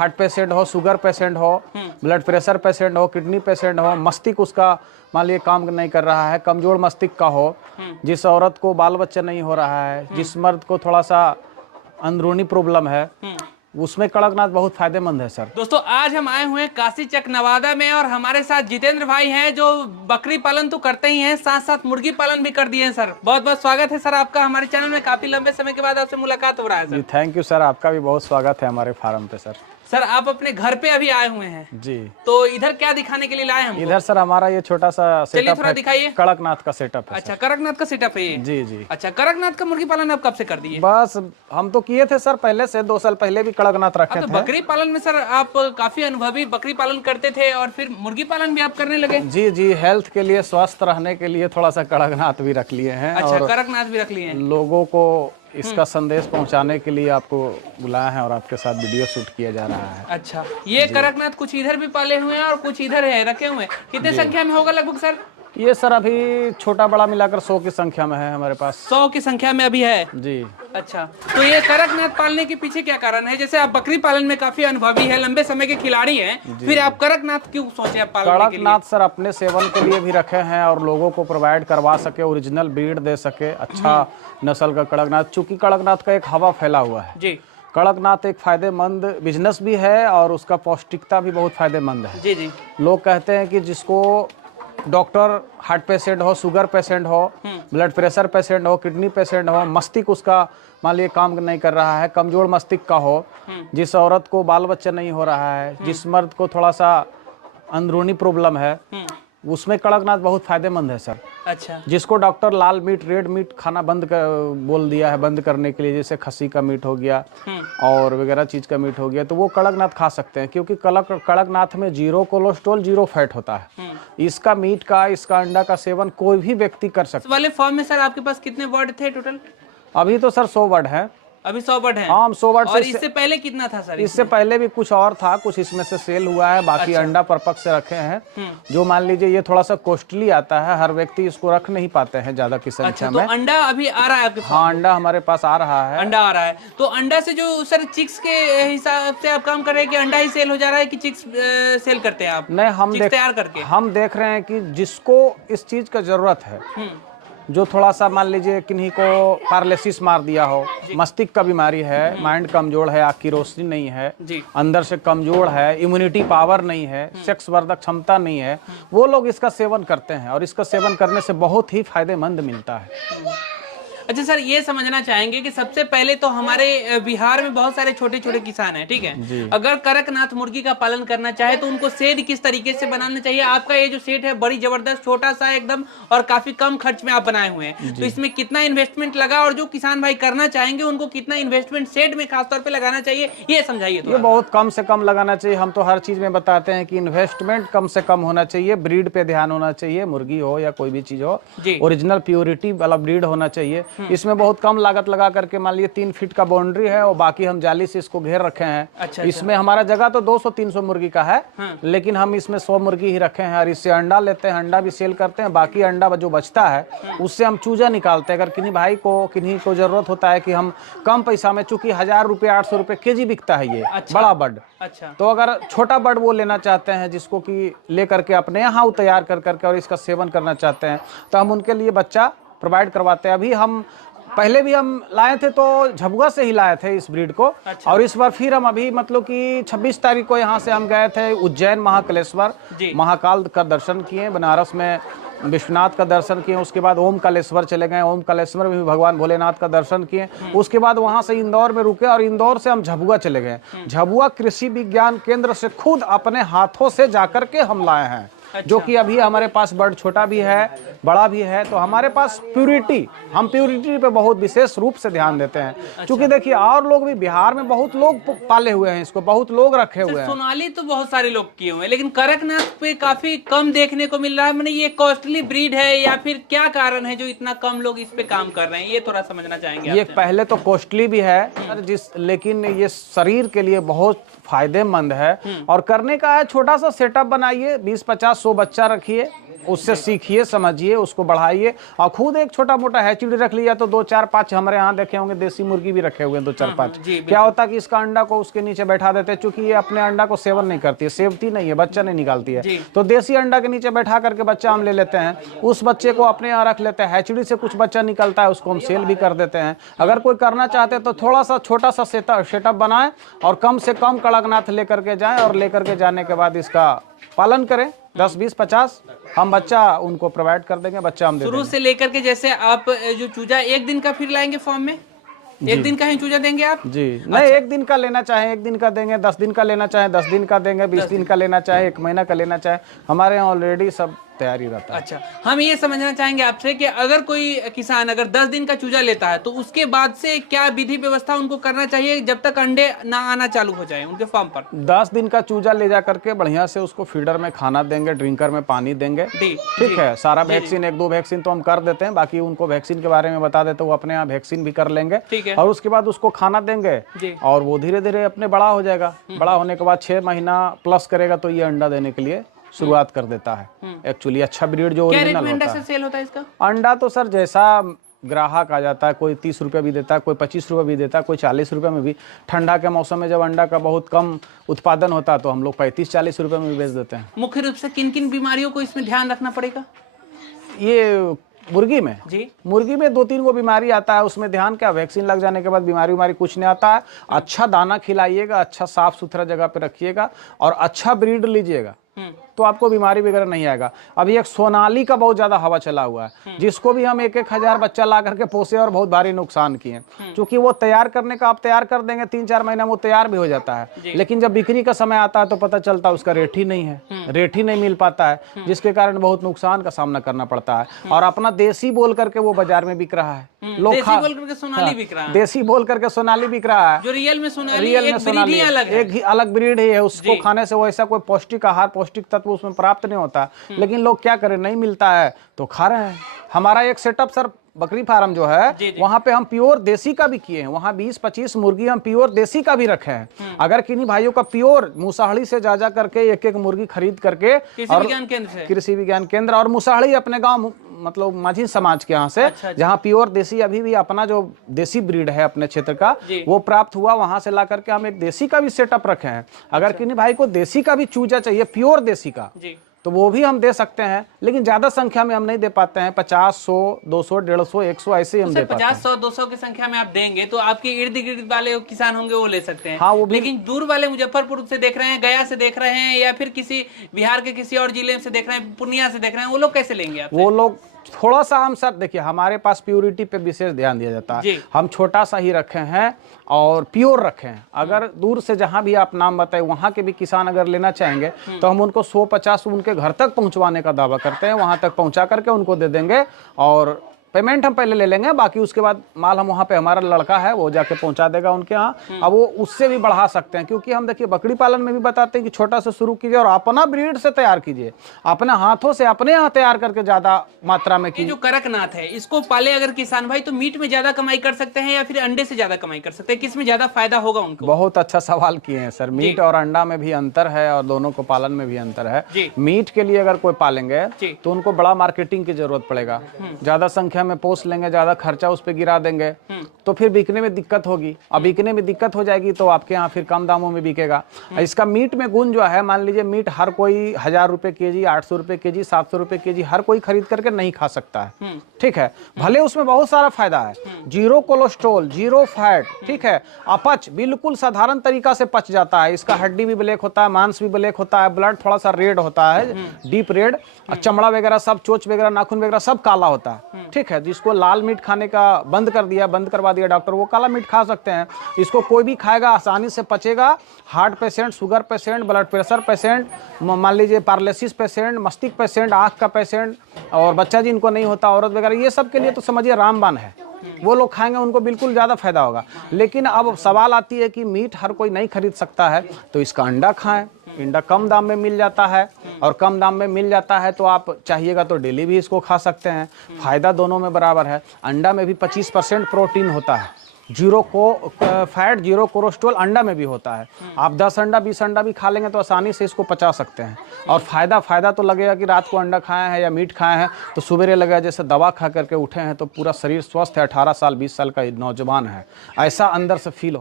Heart patient हो, sugar patient हो, blood pressure patient हो, किडनी पेशेंट हो, मस्तिष्क उसका मान लीजिए काम नहीं कर रहा है, कमजोर मस्तिष्क का हो, जिस औरत को बाल बच्चा नहीं हो रहा है, जिस मर्द को थोड़ा सा अंदरूनी प्रॉब्लम है, उसमें कड़कनाथ बहुत फायदेमंद है सर। दोस्तों आज हम आए हुए हैं काशी चक नवादा में और हमारे साथ जितेंद्र भाई हैं जो बकरी पालन तो करते ही हैं, साथ साथ मुर्गी पालन भी कर दिए हैं। सर बहुत बहुत स्वागत है सर आपका हमारे चैनल में, काफी लंबे समय के बाद आपसे मुलाकात हो रहा है सर। थैंक यू सर, आपका भी बहुत स्वागत है हमारे फार्म पे सर। सर आप अपने घर पे अभी आए हुए हैं जी, तो इधर क्या दिखाने के लिए लाए हम? इधर सर हमारा ये छोटा सा सेटअप थोड़ा है, दिखाइए। कड़कनाथ का सेटअप है। अच्छा कड़कनाथ का सेटअप है ये? जी जी। अच्छा कड़कनाथ का मुर्गी पालन आप कब से कर दिए? बस हम तो किए थे सर पहले से, 2 साल पहले भी कड़कनाथ रखे तो थे। बकरी पालन में सर आप काफी अनुभवी बकरी पालन करते थे और फिर मुर्गी पालन भी आप करने लगे? जी जी, हेल्थ के लिए, स्वस्थ रहने के लिए थोड़ा सा कड़कनाथ भी रख लिए हैं। अच्छा और कड़कनाथ भी रख लिए हैं। लोगों को इसका संदेश पहुंचाने के लिए आपको बुलाया है और आपके साथ वीडियो शूट किया जा रहा है। अच्छा ये कड़कनाथ कुछ इधर भी पाले हुए हैं और कुछ इधर है रखे हुए हैं, कितने संख्या में होगा लगभग सर? ये सर अभी छोटा बड़ा मिलाकर 100 की संख्या में है हमारे पास। 100 की संख्या में अभी है जी। अच्छा तो ये कड़कनाथ पालने के पीछे क्या कारण है? जैसे आप बकरी पालन में काफी अनुभवी है, लंबे समय के खिलाड़ी हैं, फिर आप कड़कनाथ क्यों सोचे आप पालने के लिए? कड़कनाथ सर अपने सेवन के लिए भी रखे हैं और लोगों को प्रोवाइड करवा सके, ओरिजिनल ब्रीड दे सके, अच्छा नस्ल का कड़कनाथ। चूंकि कड़कनाथ का एक हवा फैला हुआ है जी, कड़कनाथ एक फायदेमंद बिजनेस भी है और उसका पौष्टिकता भी बहुत फायदेमंद है। जी जी। लोग कहते हैं कि जिसको डॉक्टर हार्ट पेशेंट हो, शुगर पेशेंट हो, ब्लड प्रेशर पेशेंट हो, किडनी पेशेंट हो, मस्तिष्क उसका मान लीजिए काम नहीं कर रहा है, कमजोर मस्तिष्क का हो, जिस औरत को बाल बच्चा नहीं हो रहा है, जिस मर्द को थोड़ा सा अंदरूनी प्रॉब्लम है, उसमें कड़कनाथ बहुत फायदेमंद है सर। अच्छा जिसको डॉक्टर लाल मीट, रेड मीट खाना बोल दिया है बंद करने के लिए, जैसे खस्सी का मीट हो गया और वगैरह चीज का मीट हो गया, तो वो कड़कनाथ खा सकते हैं क्योंकि कड़कनाथ में 0 कोलेस्ट्रॉल 0 फैट होता है। इसका मीट का, इसका अंडा का सेवन कोई भी व्यक्ति कर सकता है। वाले फॉर्म में सर आपके पास कितने बर्ड थे टोटल? अभी तो सर 100 बर्ड है। अभी 100 बर्ड हैं? हाँ, हम 100 बर्ड और इससे पहले कितना था सर? इससे पहले भी कुछ और था, कुछ इसमें से सेल हुआ है, बाकी अंडा पर्पज से रखे हैं। जो मान लीजिए ये थोड़ा सा कॉस्टली आता है, हर व्यक्ति इसको रख नहीं पाते हैं ज्यादा की संख्या में। तो अंडा अभी आ रहा है आपके पास? हाँ, अंडा हमारे पास आ रहा है। अंडा आ रहा है तो अंडा से जो सर चिक्स के हिसाब से आप काम कर रहे हैं कि अंडा ही सेल हो जा रहा है कि चिक्स सेल करते हैं आप? नहीं, हम तैयार करके हम देख रहे हैं कि जिसको इस चीज का जरूरत है, जो थोड़ा सा मान लीजिए किन्हीं को पैरालिसिस मार दिया हो, मस्तिष्क का बीमारी है, माइंड कमजोर है, आँख की रोशनी नहीं है, अंदर से कमजोर है, इम्यूनिटी पावर नहीं है, सेक्स वर्धक क्षमता नहीं है, वो लोग इसका सेवन करते हैं और इसका सेवन करने से बहुत ही फायदेमंद मिलता है। अच्छा सर ये समझना चाहेंगे कि सबसे पहले तो हमारे बिहार में बहुत सारे छोटे छोटे किसान हैं, ठीक है, अगर कड़कनाथ मुर्गी का पालन करना चाहे तो उनको शेड किस तरीके से बनाना चाहिए? आपका ये जो शेड है बड़ी जबरदस्त, छोटा सा एकदम और काफी कम खर्च में आप बनाए हुए हैं, तो इसमें कितना इन्वेस्टमेंट लगा और जो किसान भाई करना चाहेंगे उनको कितना इन्वेस्टमेंट शेड में खासतौर पर लगाना चाहिए, ये समझाइए। ये बहुत कम से कम लगाना चाहिए। हम तो हर चीज में बताते हैं कि इन्वेस्टमेंट कम से कम होना चाहिए, ब्रीड पे ध्यान होना चाहिए, मुर्गी हो या कोई भी चीज हो, ओरिजिनल प्योरिटी वाला ब्रीड होना चाहिए। इसमें बहुत कम लागत लगा करके मान लीजिए 3 फीट का बाउंड्री है और बाकी हम जाली से इसको घेर रखे हैं। अच्छा, इसमें हमारा जगह तो 200-300 मुर्गी का है, लेकिन हम इसमें 100 मुर्गी ही रखे हैं और इससे अंडा लेते हैं, अंडा भी सेल करते हैं, बाकी अंडा जो बचता है उससे हम चूजा निकालते हैं। अगर किन्हीं भाई को, किन्हीं को जरूरत होता है कि हम कम पैसा में, चूंकि 1000 रुपये 800 रुपये केजी बिकता है ये बड़ा बर्ड, तो अगर छोटा बर्ड वो लेना चाहते हैं जिसको कि लेकर के अपने यहाँ तैयार कर करके और इसका सेवन करना चाहते हैं, तो हम उनके लिए बच्चा प्रोवाइड करवाते हैं। अभी हम पहले भी हम लाए थे तो झबुआ से ही लाए थे इस ब्रीड को। और इस बार फिर हम अभी मतलब कि 26 तारीख को यहाँ से हम गए थे उज्जैन महाकालेश्वर, महाकाल का दर्शन किए, बनारस में विश्वनाथ का दर्शन किए, उसके बाद ओमकालेश्वर चले गए, ओमकालेश्वर में भी भगवान भोलेनाथ का दर्शन किए, उसके बाद वहां से इंदौर में रुके और इंदौर से हम झबुआ चले गए। झबुआ कृषि विज्ञान केंद्र से खुद अपने हाथों से जाकर के हम लाए हैं। जो कि अभी हमारे पास बर्ड छोटा भी है, बड़ा भी है, तो हमारे पास प्यूरिटी, हम प्यूरिटी पे बहुत विशेष रूप से ध्यान देते हैं। क्योंकि देखिए और लोग भी बिहार में बहुत लोग पाले हुए हैं इसको, बहुत लोग रखे हुए हैं। सोनाली तो बहुत सारे लोग किए हुए हैं, लेकिन कड़कनाथ पे काफी कम देखने को मिल रहा है। मैंने ये कॉस्टली ब्रीड है या फिर क्या कारण है जो इतना कम लोग इस पे काम कर रहे हैं, ये थोड़ा समझना चाहेंगे। ये पहले तो कॉस्टली भी है लेकिन ये शरीर के लिए बहुत फायदेमंद है। और करने का है, छोटा सा सेटअप बनाइए, 20-50-100 बच्चा रखिए, उससे सीखिए, समझिए, उसको बढ़ाइए। और खुद एक छोटा मोटा हैचरी रख लिया तो 2 4 5 हमारे यहाँ देखे होंगे देसी मुर्गी भी रखे हुए हैं 2 4 5। क्या होता है कि इसका अंडा को उसके नीचे बैठा देते हैं, चूंकि ये अपने अंडा को सेवन नहीं करती है, सेवती नहीं है, बच्चा नहीं निकालती है, तो देसी अंडा के नीचे बैठा करके बच्चा हम ले लेते हैं, उस बच्चे को अपने यहाँ रख लेते हैं। हैचरी से कुछ बच्चा निकलता है, उसको हम सेल भी कर देते हैं। अगर कोई करना चाहते हैं तो थोड़ा सा छोटा सा सेटअप बनाएं और कम से कम कड़कनाथ लेकर के जाएं, और लेकर के जाने के बाद इसका पालन करें। 10 20 50 हम बच्चा उनको प्रोवाइड कर देंगे, बच्चा हम दे देंगे। शुरू से लेकर के जैसे आप जो चूजा एक दिन का फिर लाएंगे फॉर्म में, एक दिन का ही चूजा देंगे आप? जी नहीं, एक दिन का लेना चाहे 1 दिन का देंगे, 10 दिन का लेना चाहे 10 दिन का देंगे, 20 दिन का लेना चाहे 1 महीना का लेना चाहे, हमारे यहाँ ऑलरेडी सब तैयारी रहता है। अच्छा, हम ये समझना चाहेंगे आपसे कि अगर कोई किसान अगर 10 दिन का चूजा लेता है तो उसके बाद से क्या विधि व्यवस्था उनको करना चाहिए जब तक अंडे ना आना चालू हो जाए उनके फार्म पर? 10 दिन का चूजा ले जा करके बढ़िया से उसको फीडर में खाना देंगे, ड्रिंकर में पानी देंगे, ठीक है। सारा वैक्सीन 1 2 वैक्सीन तो हम कर देते हैं, बाकी उनको वैक्सीन के बारे में बता देते, वो अपने यहाँ वैक्सीन भी कर लेंगे। और उसके बाद उसको खाना देंगे और वो धीरे धीरे अपने बड़ा हो जाएगा। बड़ा होने के बाद 6 महीना प्लस करेगा तो ये अंडा देने के लिए शुरुआत कर देता है। एक्चुअली अच्छा ब्रीड जो ओरिजिनल होता है। सेल होता है इसका अंडा तो सर जैसा ग्राहक आ जाता है, कोई 30 रुपये भी देता है, कोई 25 रुपये भी देता है, कोई 40 रुपये में भी। ठंडा के मौसम में जब अंडा का बहुत कम उत्पादन होता है तो हम लोग 35-40 रुपये में भी बेच देते हैं। मुख्य रूप से किन किन बीमारियों को इसमें ध्यान रखना पड़ेगा? ये मुर्गी में जी, मुर्गी में 2-3 को बीमारी आता है, उसमें ध्यान क्या, वैक्सीन लग जाने के बाद बीमारी कुछ नहीं आता है। अच्छा दाना खिलाइएगा, अच्छा साफ सुथरा जगह पे रखिएगा और अच्छा ब्रीड लीजिएगा तो आपको बीमारी वगैरह नहीं आएगा। अभी एक सोनाली का बहुत ज्यादा हवा चला हुआ है, जिसको भी हम 1-1 हजार बच्चा ला करके पोसे और बहुत भारी नुकसान किए। क्योंकि वो तैयार करने का आप तैयार कर देंगे 3-4 महीना में वो तैयार भी हो जाता है, लेकिन जब बिक्री का समय आता है तो पता चलता है उसका रेट ही नहीं है, रेट ही नहीं मिल पाता है, जिसके कारण बहुत नुकसान का सामना करना पड़ता है। और अपना देसी बोल करके वो बाजार में बिक रहा है, लोग बोल करके सोनाली बिक रहा है, देसी बोल करके सोनाली बिक रहा है, जो रियल में सोनाली रियल में सोनाली एक ही अलग ब्रीड ही है। उसको खाने से वैसा कोई पौष्टिक आहार, पौष्टिक तत्व उसमें प्राप्त नहीं होता, लेकिन लोग क्या करें, नहीं मिलता है तो खा रहे हैं। हमारा एक सेटअप सर बकरी फार्म जो है वहाँ पे हम प्योर देसी का भी किए हैं, वहाँ 20-25 मुर्गी हम प्योर देसी का भी रखे हैं। अगर किन्हीं भाइयों का प्योर मुसाहड़ी से जा करके 1-1 मुर्गी खरीद करके, कृषि विज्ञान केंद्र और मुसाहड़ी अपने गाँव मतलब माझी समाज के यहाँ से, जहाँ प्योर देसी अभी भी अपना जो देसी ब्रीड है अपने क्षेत्र का वो प्राप्त हुआ, वहां से ला करके हम एक देसी का भी सेटअप रखे हैं। अगर किन्हीं भाई को देसी का भी चूजा चाहिए, प्योर देसी का, तो वो भी हम दे सकते हैं, लेकिन ज्यादा संख्या में हम नहीं दे पाते हैं। 50, 100, 200, 150, 100 ऐसे ही हम दे पाते हैं। 50, 100, 200 की संख्या में आप देंगे तो आपके इर्द गिर्द वाले किसान होंगे वो ले सकते हैं। हाँ, वो भी। लेकिन दूर वाले मुजफ्फरपुर से देख रहे हैं, गया से देख रहे हैं, या फिर किसी बिहार के किसी और जिले से देख रहे हैं, पूर्णिया से देख रहे हैं, वो लोग कैसे लेंगे आपसे? वो लोग थोड़ा सा, हम सर देखिए हमारे पास प्योरिटी पे विशेष ध्यान दिया जाता है। हम छोटा सा ही रखे हैं और प्योर रखे हैं। अगर दूर से जहां भी आप नाम बताए वहां के भी किसान अगर लेना चाहेंगे तो हम उनको 100-50 उनके घर तक पहुंचवाने का दावा करते हैं, वहां तक पहुंचा करके उनको दे देंगे और पेमेंट हम पहले ले लेंगे, बाकी उसके बाद माल हम वहाँ पे, हमारा लड़का है वो जाके पहुँचा देगा उनके यहाँ। अब वो उससे भी बढ़ा सकते हैं, क्योंकि हम देखिए बकरी पालन में भी बताते हैं कि छोटा से शुरू कीजिए और अपना ब्रीड से तैयार कीजिए, अपने हाथों से अपने यहाँ तैयार करके ज्यादा मात्रा में कीजिए। जो कड़कनाथ है इसको पाले अगर किसान भाई तो मीट में ज्यादा कमाई कर सकते हैं या फिर अंडे से ज्यादा कमाई कर सकते हैं, किसमें ज्यादा फायदा होगा उनको? बहुत अच्छा सवाल किए हैं सर। मीट और अंडा में भी अंतर है और दोनों को पालन में भी अंतर है। मीट के लिए अगर कोई पालेंगे तो उनको बड़ा मार्केटिंग की जरूरत पड़ेगा, ज्यादा संख्या में पोस लेंगे, ज्यादा खर्चा उस पे गिरा देंगे तो फिर बिकने में दिक्कत होगी। अब बिकने में दिक्कत हो जाएगी तो आपके यहाँ फिर कम दामों में बिकेगा। इसका मीट में गुण जो है, मान लीजिए मीट हर कोई 1000 रुपए केजी, 800 रुपए केजी, 700 रुपए केजी हर कोई खरीद करके नहीं खा सकता है, ठीक है। भले उसमें बहुत सारा फायदा है, 0 कोलेस्ट्रॉल, 0 फैट, ठीक है। अपच बिल्कुल साधारण तरीका से पच जाता है। इसका हड्डी भी ब्लैक होता है, मांस भी ब्लैक होता है, ब्लड थोड़ा सा रेड होता है, डीप रेड, चमड़ा वगैरह सब, चोच वगैरह, नाखून वगैरह सब काला होता है, ठीक है। जिसको लाल मीट खाने का बंद करवा दिया डॉक्टर, वो काला मीट खा सकते हैं। इसको कोई भी खाएगा आसानी से पचेगा। Heart patient, sugar patient, blood pressure patient, मान लीजिए पैरालिसिस पेशेंट, मस्तिष्क पेशेंट, आंख का पेशेंट और बच्चा जिनको नहीं होता, औरत वगैरह, ये सब के लिए तो समझिए रामबाण है। वो लोग खाएंगे उनको बिल्कुल ज्यादा फायदा होगा। लेकिन अब सवाल आती है कि मीट हर कोई नहीं खरीद सकता है तो इसका अंडा खाएं। अंडा कम दाम में मिल जाता है और कम दाम में मिल जाता है तो आप चाहिएगा तो डेली भी इसको खा सकते हैं। फायदा दोनों में बराबर है। अंडा में भी 25% प्रोटीन होता है, जीरो को फैट, जीरो कोलेस्ट्रॉल अंडा में भी होता है। आप 10 अंडा 20 अंडा भी खा लेंगे तो आसानी से इसको पचा सकते हैं। और फायदा तो लगेगा कि रात को अंडा खाए हैं या मीट खाए हैं तो सुबह लगेगा जैसे दवा खा करके उठे हैं, तो पूरा शरीर स्वस्थ है, 18 साल 20 साल का नौजवान है, ऐसा अंदर से फील हो।